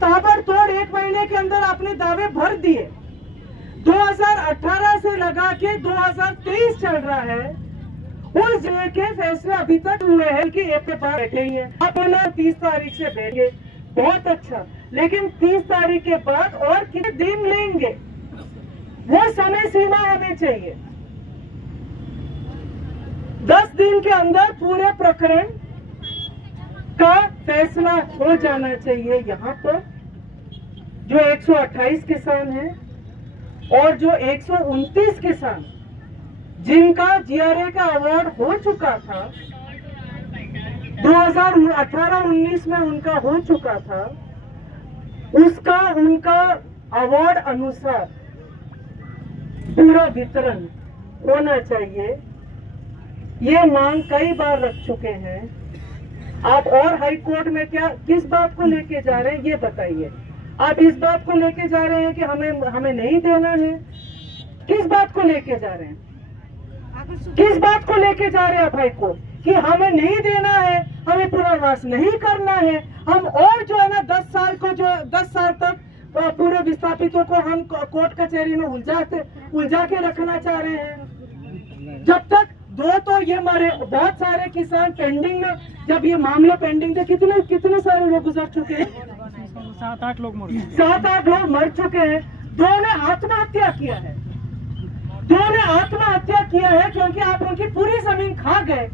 ताबड़तोड़ 1 महीने के अंदर आपने दावे भर दिए। 2018 से लगा के 2023 चल रहा है, उस जगह के फैसले अभी तक हुए हैं कि एक के बाद बैठे ही है। आप बोला 30 तारीख से बैठेंगे, बहुत अच्छा, लेकिन 30 तारीख के बाद और कितने दिन लेंगे, वो समय सीमा हमें चाहिए। 10 दिन के अंदर पूरे प्रकरण का फैसला हो जाना चाहिए। यहाँ पर जो 128 किसान हैं और जो 129 किसान जिनका जीआरए का अवार्ड हो चुका था, 2018-19 में उनका हो चुका था, उसका उनका अवार्ड अनुसार पूरा वितरण होना चाहिए। ये मांग कई बार रख चुके हैं आप, और हाई कोर्ट में क्या किस बात को लेके जा रहे हैं ये बताइए। आप इस बात को लेके जा रहे हैं कि हमें नहीं देना है, किस बात को लेके जा रहे हैं, किस बात को लेके जा रहे हैं भाई को कि हमें नहीं देना है, हमें पुनर्वास नहीं करना है, हम और जो है ना 10 साल को जो 10 साल तक पूरे विस्थापितों को हम कोर्ट कचहरी में उलझा के रखना चाह रहे हैं। जब तक दो तो ये मरे, बहुत सारे किसान पेंडिंग में, जब ये मामले पेंडिंग थे, कितने सारे लोग गुजर चुके हैं, 7-8 लोग मर चुके हैं। दो ने आत्महत्या किया है, क्योंकि आप उनकी पूरी जमीन खा गए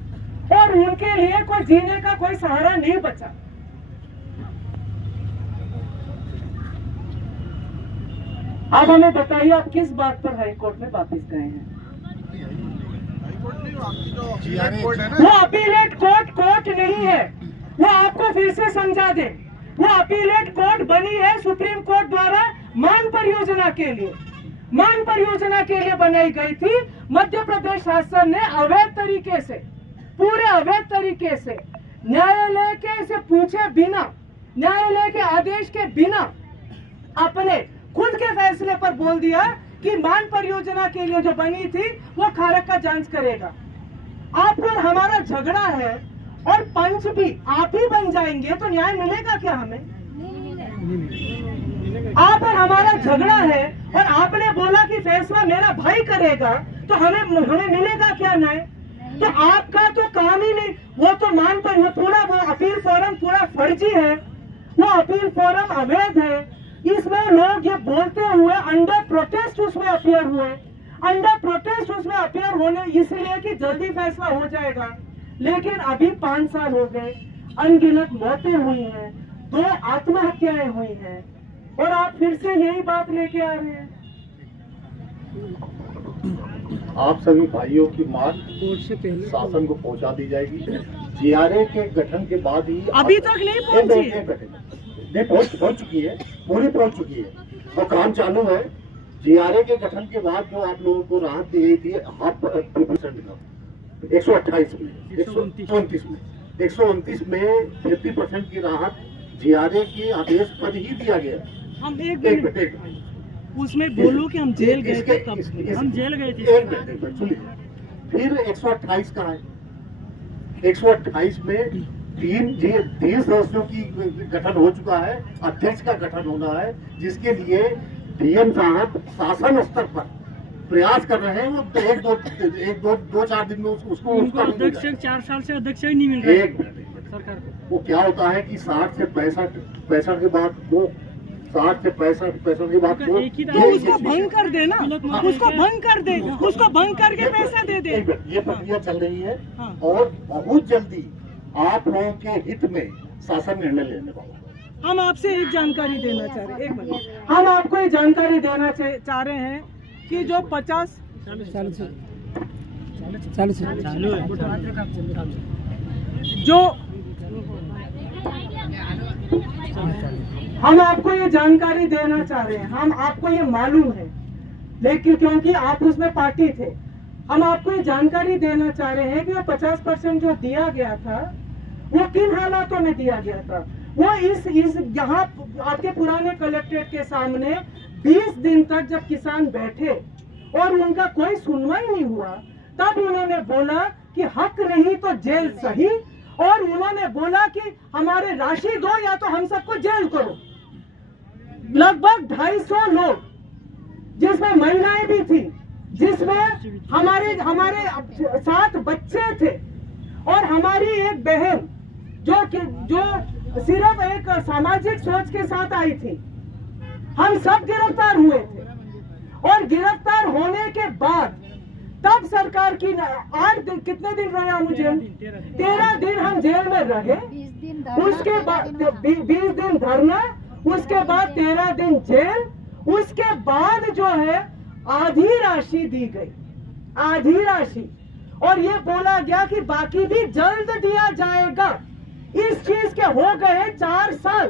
और उनके लिए कोई जीने का कोई सहारा नहीं बचा। अब हमें बताइए आप किस बात पर हाई कोर्ट में वापिस गए हैं? वो अपीलेट कोर्ट नहीं है, वो आपको फिर से समझा दे। वो अपीलेट कोर्ट बनी है सुप्रीम कोर्ट द्वारा मान परियोजना के लिए बनाई गई थी। मध्य प्रदेश शासन ने अवैध तरीके से, पूरे अवैध तरीके से, न्यायालय के से पूछे बिना, न्यायालय के आदेश के बिना अपने खुद के फैसले पर बोल दिया कि मान परियोजना के लिए जो बनी थी वो खारक का जांच करेगा। आप और हमारा झगड़ा है और पंच भी आप ही बन जाएंगे तो न्याय मिलेगा क्या हमें? आप और हमारा झगड़ा है और आपने बोला कि फैसला मेरा भाई करेगा तो हमें मिलेगा क्या न्याय? तो आपका तो काम ही नहीं, वो तो मान पर पूरा वो अपील फोरम पूरा फर्जी है, वो अपील फोरम अवैध है। इसमें लोग ये बोलते हुए अंडर प्रोटेस्ट उसमें अपियर हुए, होने इसलिए कि जल्दी फैसला हो जाएगा, लेकिन अभी 5 साल हो गए, अनगिनत मौतें हुई हैं, 2 आत्महत्याएं हुई हैं और आप फिर से यही बात लेके आ रहे हैं। आप सभी भाइयों की मांग शासन को पहुंचा दी जाएगी। जीआरए के गठन के बाद ही अभी तक नहीं पहुंची, पहुंच चुकी है, पूरी पहुंच चुकी है और काम चालू है। जीआरए के गठन के बाद जो आप लोगों को राहत दी गई थी 128 में, 129 में 50% की राहत जीआरए के आदेश पर ही दिया गया। हम एक उसमें बोलो कि हम जेल गए थे, हम जेल गए थे। फिर 128 का है, 128 में 3 सदस्यों की गठन हो चुका है, अध्यक्ष का गठन होना है, जिसके लिए डीएम साहब शासन स्तर पर प्रयास कर रहे हैं। वो एक दो चार दिन में उसको अध्यक्ष 4 साल से अध्यक्ष ही नहीं मिल रहा है सरकार को। वो क्या होता है कि 60 से 65 के बाद 60 से 65 के बाद उसको भंग कर दे ना, उसको भंग कर दे, उसको भंग करके पैसा दे दे। ये प्रक्रिया चल रही है और बहुत जल्दी आप लोगों के हित में शासन निर्णय लेने वाला। हम आपसे एक जानकारी देना चाह रहे हैं, हम आपको एक जानकारी देना चाह रहे हैं कि जो 50 जो हम आपको ये जानकारी देना चाह रहे हैं, हम आपको ये मालूम है, लेकिन क्योंकि आप उसमें पार्टी थे, हम आपको ये जानकारी देना चाह रहे हैं कि वो 50% जो दिया गया था वो किन हालातों में दिया गया था। वो इस यहाँ आपके पुराने कलेक्ट्रेट के सामने 20 दिन तक जब किसान बैठे और उनका कोई सुनवाई नहीं हुआ, तब उन्होंने बोला कि हक नहीं तो जेल सही, और उन्होंने बोला कि हमारे राशि दो या तो हम सबको जेल करो। लगभग 250 लोग, जिसमें महिलाएं भी थी, जिसमें हमारे 7 बच्चे थे और हमारी एक बहन जो सिर्फ एक सामाजिक सोच के साथ आई थी। हम सब गिरफ्तार हुए थे और गिरफ्तार होने के बाद तब सरकार की 8 दिन, कितने दिन रहे हम जेल? 13 दिन हम जेल में रहे। उसके बाद 20 दिन धरना, उसके बाद 13 दिन जेल, उसके बाद जो है आधी राशि दी गई, आधी राशि, और ये बोला गया कि बाकी भी जल्द दिया जाएगा। इस चीज के हो गए 4 साल,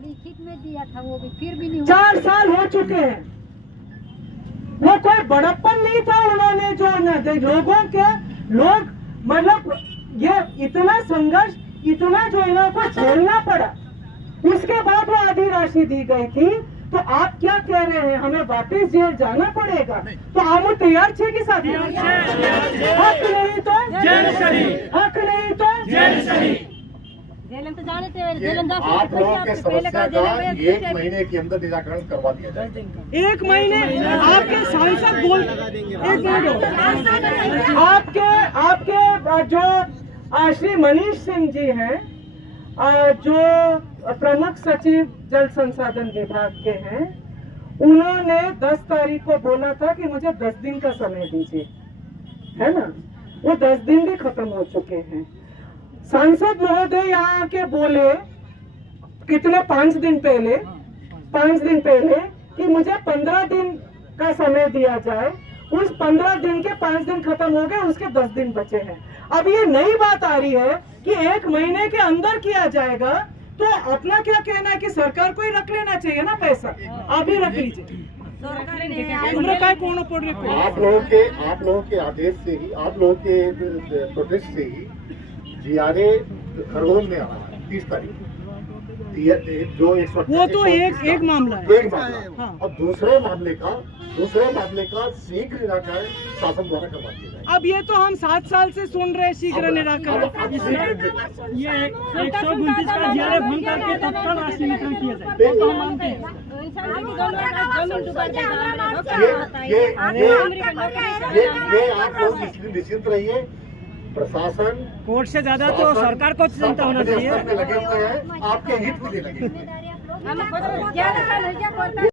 लिखित में दिया था वो भी, फिर भी नहीं 4 साल हो चुके हैं। वो कोई बड़प्पन नहीं था उन्होंने जो लोग मतलब ये इतना संघर्ष, इतना जो इनको झेलना पड़ा, उसके बाद वो आधी राशि दी गई थी। तो आप क्या कह रहे हैं, हमें वापस जेल जाना पड़ेगा? तो हम तैयार छे कि साथ? हक नहीं तो हक नहीं तो जेल तो जाने थे, आप लोगों के समस्या का 1 महीने के अंदर निराकरण करवा दिया जाएगा। 1 महीने आपके सांसद बोल, एक मिनट, आपके जो श्री मनीष सिंह जी हैं, जो प्रमुख सचिव जल संसाधन विभाग के हैं, उन्होंने 10 तारीख को बोला था कि मुझे 10 दिन का समय दीजिए, है ना? वो 10 दिन भी खत्म हो चुके हैं। सांसद महोदय यहाँ आके बोले कितने 5 दिन पहले कि मुझे 15 दिन का समय दिया जाए। उस 15 दिन के 5 दिन खत्म हो गए, उसके 10 दिन बचे हैं। अब ये नई बात आ रही है कि 1 महीने के अंदर किया जाएगा। तो अपना क्या कहना है कि सरकार को ही रख लेना चाहिए ना पैसा? आप ही रख लीजिए। आप लोगों के आदेश से ही, आप लोगों के प्रोटेस्ट से ही GRA खरगोन में आ रहा है 30 तारीख, जो 128 वो तो एक मामला है, एक मामला। हाँ। और दूसरे मामले का शीघ्र निराकरण शासन द्वारा करवा दिया जाएगा। अब ये तो हम 7 साल से सुन रहे शीघ्र निराकरण। ये 129 का GRA भंग करके तत्काल राशि वितरण किया जाए, तो हम मानते हैं। ये आप लोग निश्चिंत रहिए। प्रशासन कोर्ट से ज्यादा तो सरकार को चिंता होना चाहिए। लगे हुए हैं, आपके हित के लिए लगे हुए हैं।